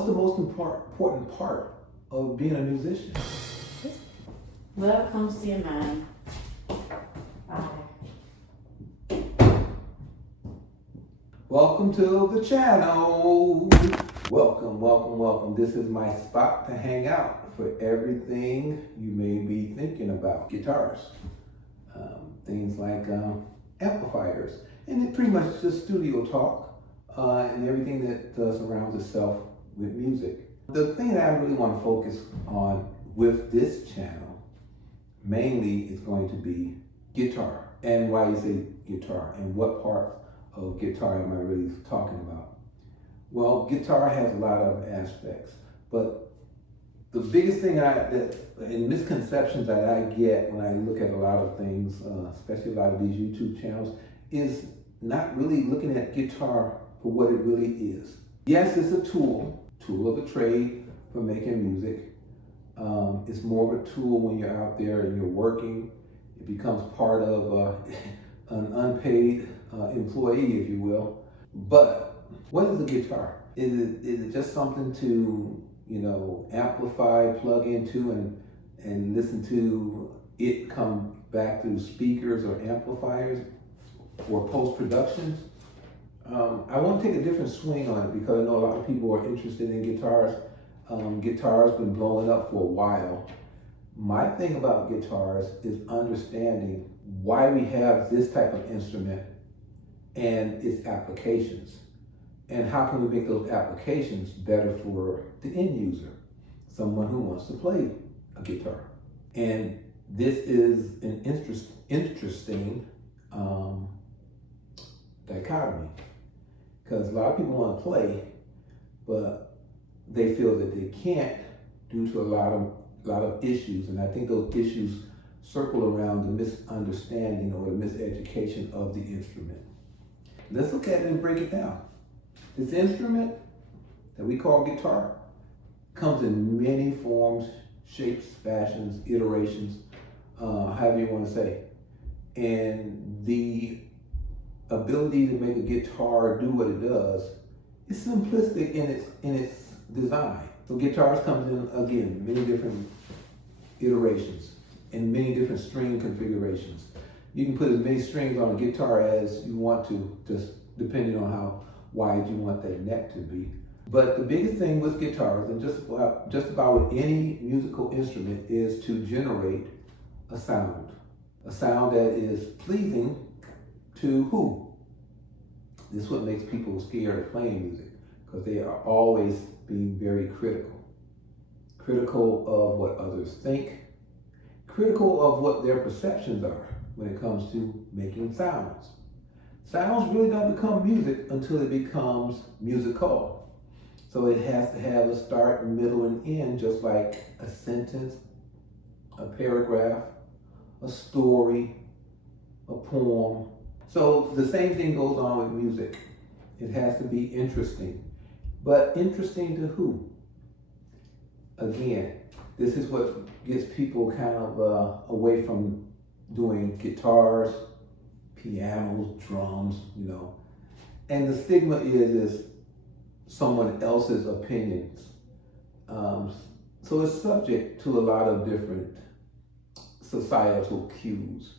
What's the most important part of being a musician? What comes to your mind? Welcome to the channel. Welcome. This is my spot to hang out for everything you may be thinking about. Guitars, things like amplifiers, and it pretty much just studio talk and everything that surrounds itself with music. The thing that I really want to focus on with this channel mainly is going to be guitar. And why you say guitar and what part of guitar am I really talking about? Well, guitar has a lot of aspects, but the biggest thing and misconceptions that I get when I look at a lot of things, especially a lot of these YouTube channels, is not really looking at guitar for what it really is. Yes, it's a tool of a trade for making music. It's more of a tool when you're out there and you're working. It becomes part of an unpaid employee, if you will. But what is a guitar? Is it just something to, amplify, plug into, and listen to it come back through speakers or amplifiers or post-production? I want to take a different swing on it because I know a lot of people are interested in guitars. Guitars been blowing up for a while. My thing about guitars is understanding why we have this type of instrument and its applications. And how can we make those applications better for the end user, someone who wants to play a guitar. And this is an interesting dichotomy, because a lot of people want to play, but they feel that they can't due to a lot of issues. And I think those issues circle around the misunderstanding or the miseducation of the instrument. Let's look at it and break it down. This instrument that we call guitar comes in many forms, shapes, fashions, iterations, however you want to say. And the ability to make a guitar do what it does is simplistic in its design. So guitars comes in, again, many different iterations and many different string configurations. You can put as many strings on a guitar as you want to, just depending on how wide you want that neck to be. But the biggest thing with guitars, and just about with any musical instrument, is to generate a sound that is pleasing to who? This is what makes people scared of playing music, because they are always being very critical of what others think, critical of what their perceptions are when it comes to making sounds. Sounds really don't become music until it becomes musical. So it has to have a start, middle, and end, just like a sentence, a paragraph, a story, a poem. So the same thing goes on with music. It has to be interesting. But interesting to who? Again, this is what gets people kind of away from doing guitars, pianos, drums, And the stigma is someone else's opinions. So it's subject to a lot of different societal cues.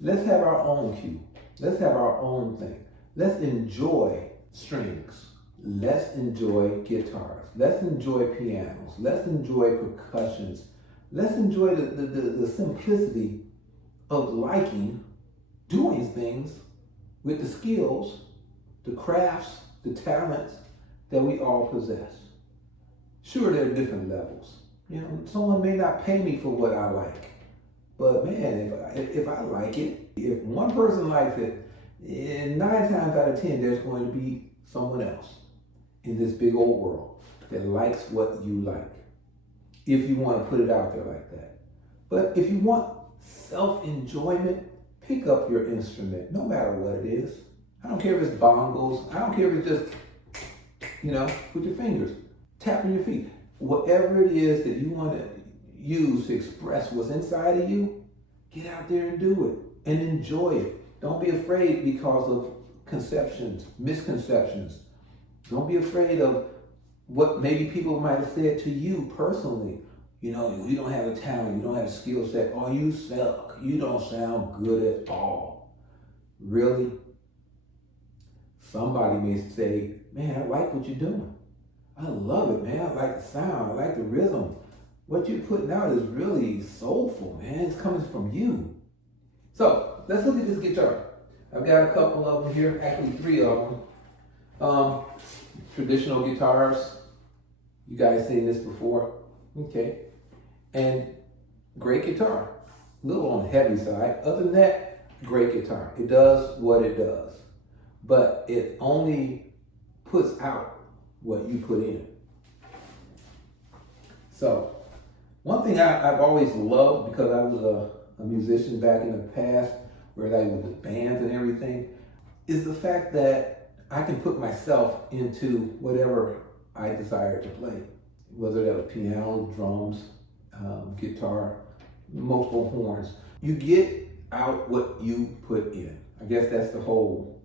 Let's have our own cue. Let's have our own thing. Let's enjoy strings. Let's enjoy guitars. Let's enjoy pianos. Let's enjoy percussions. Let's enjoy the simplicity of liking doing things with the skills, the crafts, the talents that we all possess. Sure, there are different levels. Someone may not pay me for what I like, but man, if I like it, if one person likes it, 9 times out of 10, there's going to be someone else in this big old world that likes what you like, if you want to put it out there like that. But if you want self-enjoyment, pick up your instrument, no matter what it is. I don't care if it's bongos. I don't care if it's just, with your fingers, tapping your feet. Whatever it is that you want to use to express what's inside of you, get out there and do it and enjoy it. Don't be afraid because of misconceptions. Don't be afraid of what maybe people might have said to you personally. You know, you don't have a talent, you don't have a skill set, or you suck, you don't sound good at all. Really? Somebody may say, man, I like what you're doing. I love it, man. I like the sound, I like the rhythm. What you're putting out is really soulful, man. It's coming from you. So, let's look at this guitar. I've got a couple of them here, actually 3 of them. Traditional guitars. You guys seen this before? Okay. And great guitar. A little on the heavy side. Other than that, great guitar. It does what it does. But it only puts out what you put in. So, one thing I've always loved, because I was a musician back in the past, where I was with bands and everything, is the fact that I can put myself into whatever I desire to play. Whether that was piano, drums, guitar, multiple horns. You get out what you put in. I guess that's the whole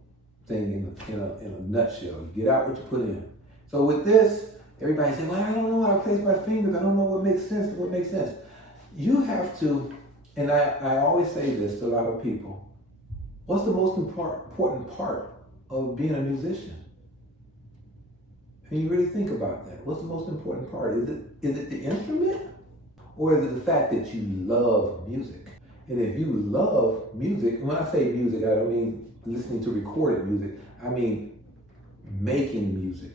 thing in a nutshell. You get out what you put in. So with this, everybody says, well, I don't know how to place my fingers. I don't know what makes sense. What makes sense. You have to, and I always say this to a lot of people, what's the most important part of being a musician? And you really think about that. What's the most important part? Is it the instrument? Or is it the fact that you love music? And if you love music, when I say music, I don't mean listening to recorded music. I mean making music.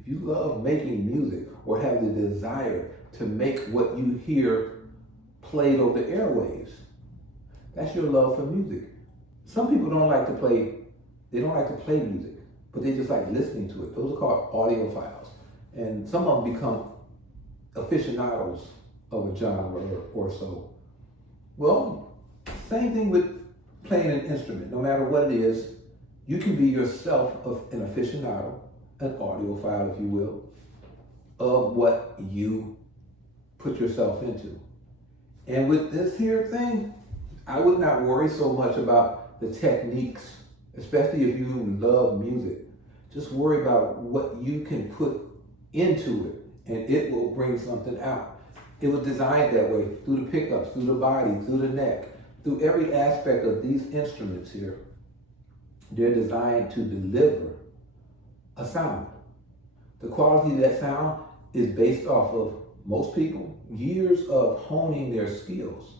If you love making music or have the desire to make what you hear played over the airwaves, that's your love for music. Some people don't like to play music, but they just like listening to it. Those are called audiophiles. And some of them become aficionados of a genre or so. Well, same thing with playing an instrument. No matter what it is, you can be yourself an aficionado, an audiophile, if you will, of what you put yourself into. And with this here thing, I would not worry so much about the techniques, especially if you love music. Just worry about what you can put into it, and it will bring something out. It was designed that way, through the pickups, through the body, through the neck, through every aspect of these instruments here. They're designed to deliver a sound. The quality of that sound is based off of, most people, years of honing their skills.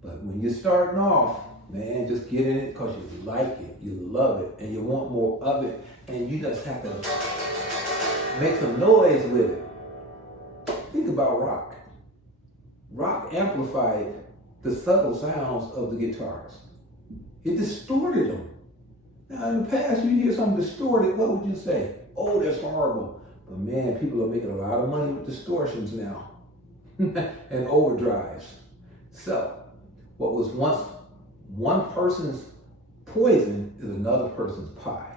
But when you're starting off, man, just get in it because you like it, you love it, and you want more of it, and you just have to make some noise with it. Think about rock. Rock amplified the subtle sounds of the guitars. It distorted them. Now in the past, you hear something distorted, what would you say? Oh, that's horrible. But man, people are making a lot of money with distortions now and overdrives. So, what was once one person's poison is another person's pie.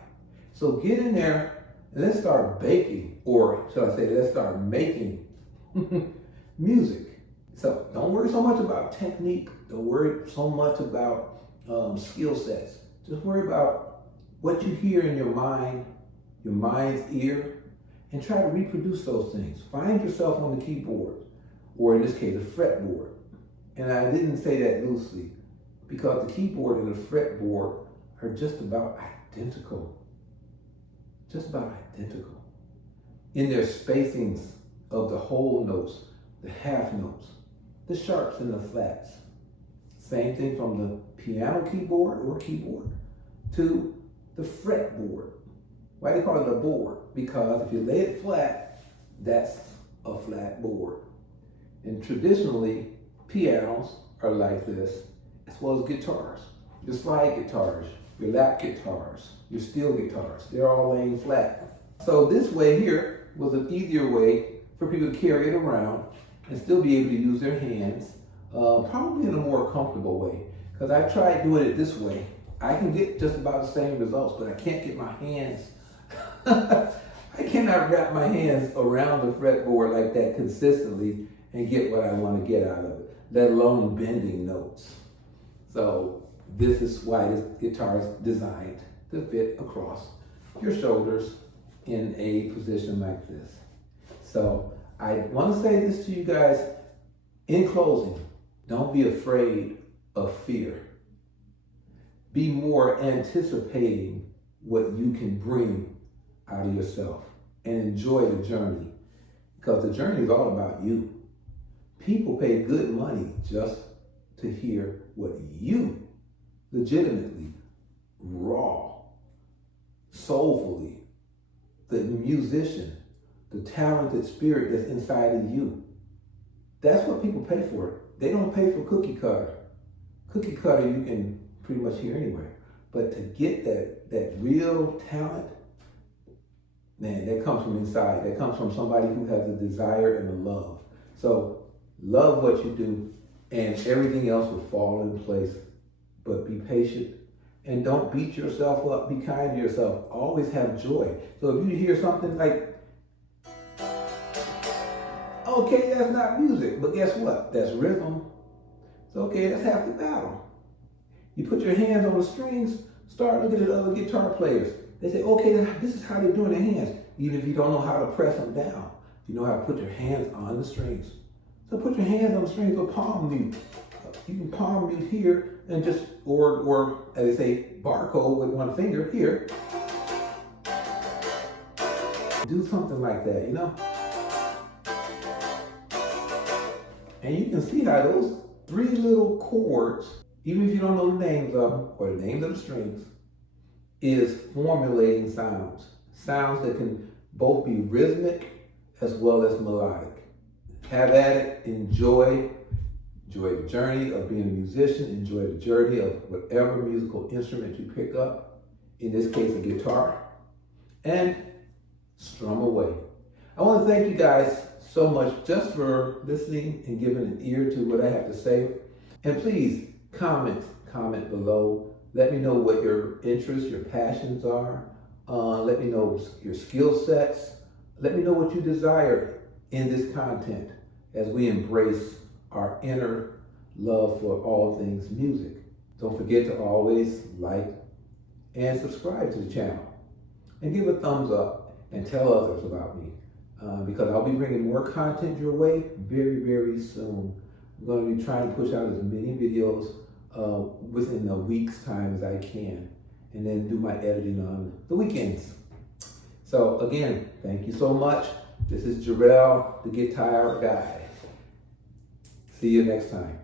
So get in there and let's start baking, or shall I say, let's start making music. So don't worry so much about technique. Don't worry so much about skill sets. Just worry about what you hear in your mind, your mind's ear, and try to reproduce those things. Find yourself on the keyboard, or in this case, a fretboard. And I didn't say that loosely, because the keyboard and the fretboard are just about identical. Just about identical. In their spacings of the whole notes, the half notes, the sharps and the flats. Same thing from the piano keyboard or keyboard to the fretboard. Why do they call it a board? Because if you lay it flat, that's a flat board. And traditionally, pianos are like this, as well as guitars. Your slide guitars, your lap guitars, your steel guitars, they're all laying flat. So this way here was an easier way for people to carry it around and still be able to use their hands, probably in a more comfortable way. Because I tried doing it this way. I can get just about the same results, but I can't get my hands, I cannot wrap my hands around the fretboard like that consistently and get what I want to get out of it, let alone bending notes. So this is why this guitar is designed to fit across your shoulders in a position like this. So I want to say this to you guys in closing. Don't be afraid of fear. Be more anticipating what you can bring out of yourself and enjoy the journey, because the journey is all about you. People pay good money just to hear what you legitimately, raw, soulfully, the musician, the talented spirit that's inside of you. That's what people pay for. They don't pay for cookie cutter. Cookie cutter you can pretty much hear anywhere. But to get that real talent, man, that comes from inside. That comes from somebody who has a desire and a love. So love what you do, and everything else will fall in place. But be patient and don't beat yourself up. Be kind to yourself. Always have joy. So if you hear something like, okay, that's not music, but guess what? That's rhythm. So okay, that's half the battle. You put your hands on the strings, start looking at other guitar players. They say, okay, this is how they're doing their hands. Even if you don't know how to press them down, you know how to put your hands on the strings. So put your hands on the strings or palm mute. You can palm mute here and just, or as they say, barcode with one finger here. Do something like that, you know? And you can see how those 3 little chords, even if you don't know the names of them or the names of the strings, is formulating sounds. Sounds that can both be rhythmic as well as melodic. Have at it, enjoy the journey of being a musician, enjoy the journey of whatever musical instrument you pick up, in this case a guitar, and strum away. I want to thank you guys so much just for listening and giving an ear to what I have to say. And please comment below. Let me know what your interests, your passions are. Let me know your skill sets. Let me know what you desire in this content as we embrace our inner love for all things music. Don't forget to always like and subscribe to the channel and give a thumbs up and tell others about me, because I'll be bringing more content your way very, very soon. I'm going to be trying to push out as many videos within a week's time as I can, and then do my editing on the weekends. So again, thank you so much. This is Jerel, the Guitar Guy. See you next time.